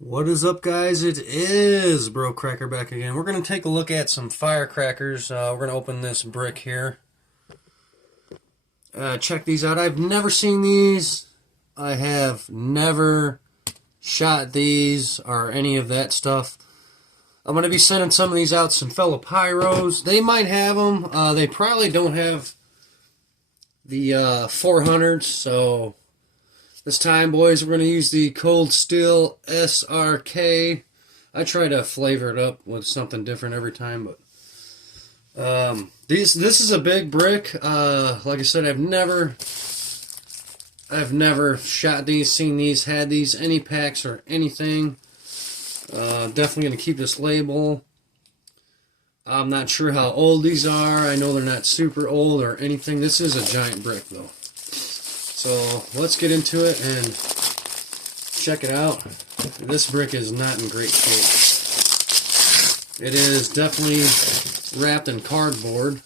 What is up, guys? It is Bro Cracker back again. We're going to take a look at some firecrackers. We're going to open this brick here. Check these out. I've never seen these. I have never shot these or any of that stuff. I'm going to be sending some of these out to some fellow pyros. They might have them. They probably don't have the 400s, so this time, boys, we're going to use the Cold Steel SRK. I try to flavor it up with something different every time, but this is a big brick. Like I said, I've never shot these, seen these, had these, any packs or anything. Definitely going to keep this label. I'm not sure how old these are. I know they're not super old or anything. This is a giant brick, though. So let's get into it and check it out. This brick is not in great shape. It is definitely wrapped in cardboard,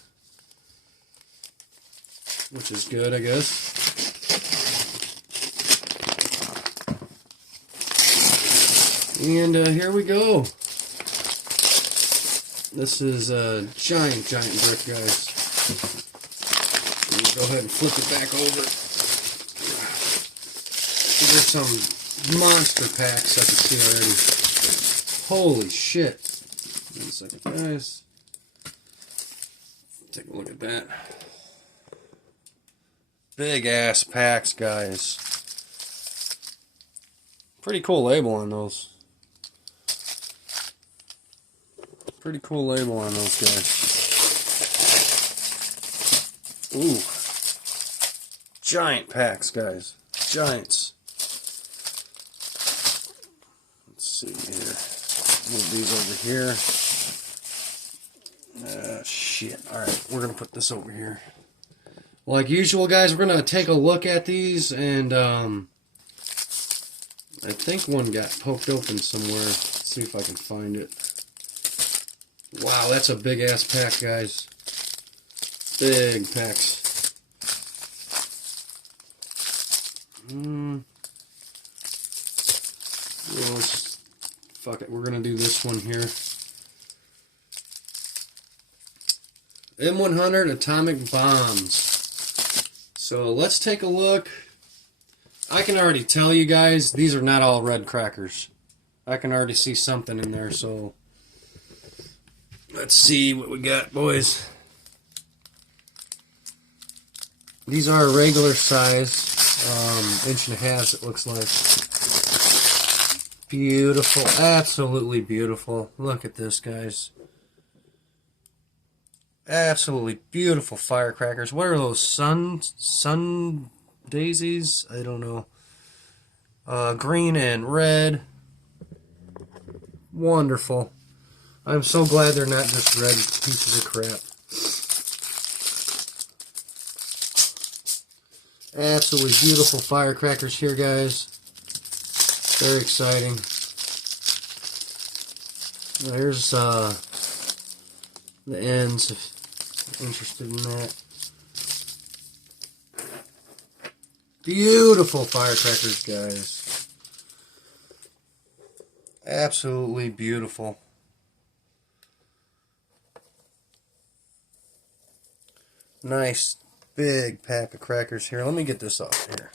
which is good, I guess. And here we go. This is a giant brick, guys. Go ahead and flip it back over. There's some monster packs I can see already. Holy shit. Wait a second, guys. Take a look at that. Big ass packs, guys. Pretty cool label on those. Pretty cool label on those guys. Ooh. Giant packs, guys. Giants. See here. Move these over here. Shit. Alright, we're going to put this over here. Like usual, guys, we're going to take a look at these, and I think one got poked open somewhere. Let's see if I can find it. Wow, that's a big ass pack, guys. Big packs. Fuck it, we're going to do this one here. M100 ATOMIC bombs. So let's take a look. I can already tell you guys, these are not all red crackers. I can already see something in there, so let's see what we got, boys. These are a regular size, 1.5 it looks like. Beautiful, absolutely beautiful. Look at this, guys. Absolutely beautiful firecrackers. What are those, sun daisies? I don't know. Green and red. Wonderful. I'm so glad they're not just red pieces of crap. Absolutely beautiful firecrackers here, guys. Very exciting. There's the ends, if you're interested in that. Beautiful firecrackers, guys. Absolutely beautiful. Nice big pack of crackers here. Let me get this off here.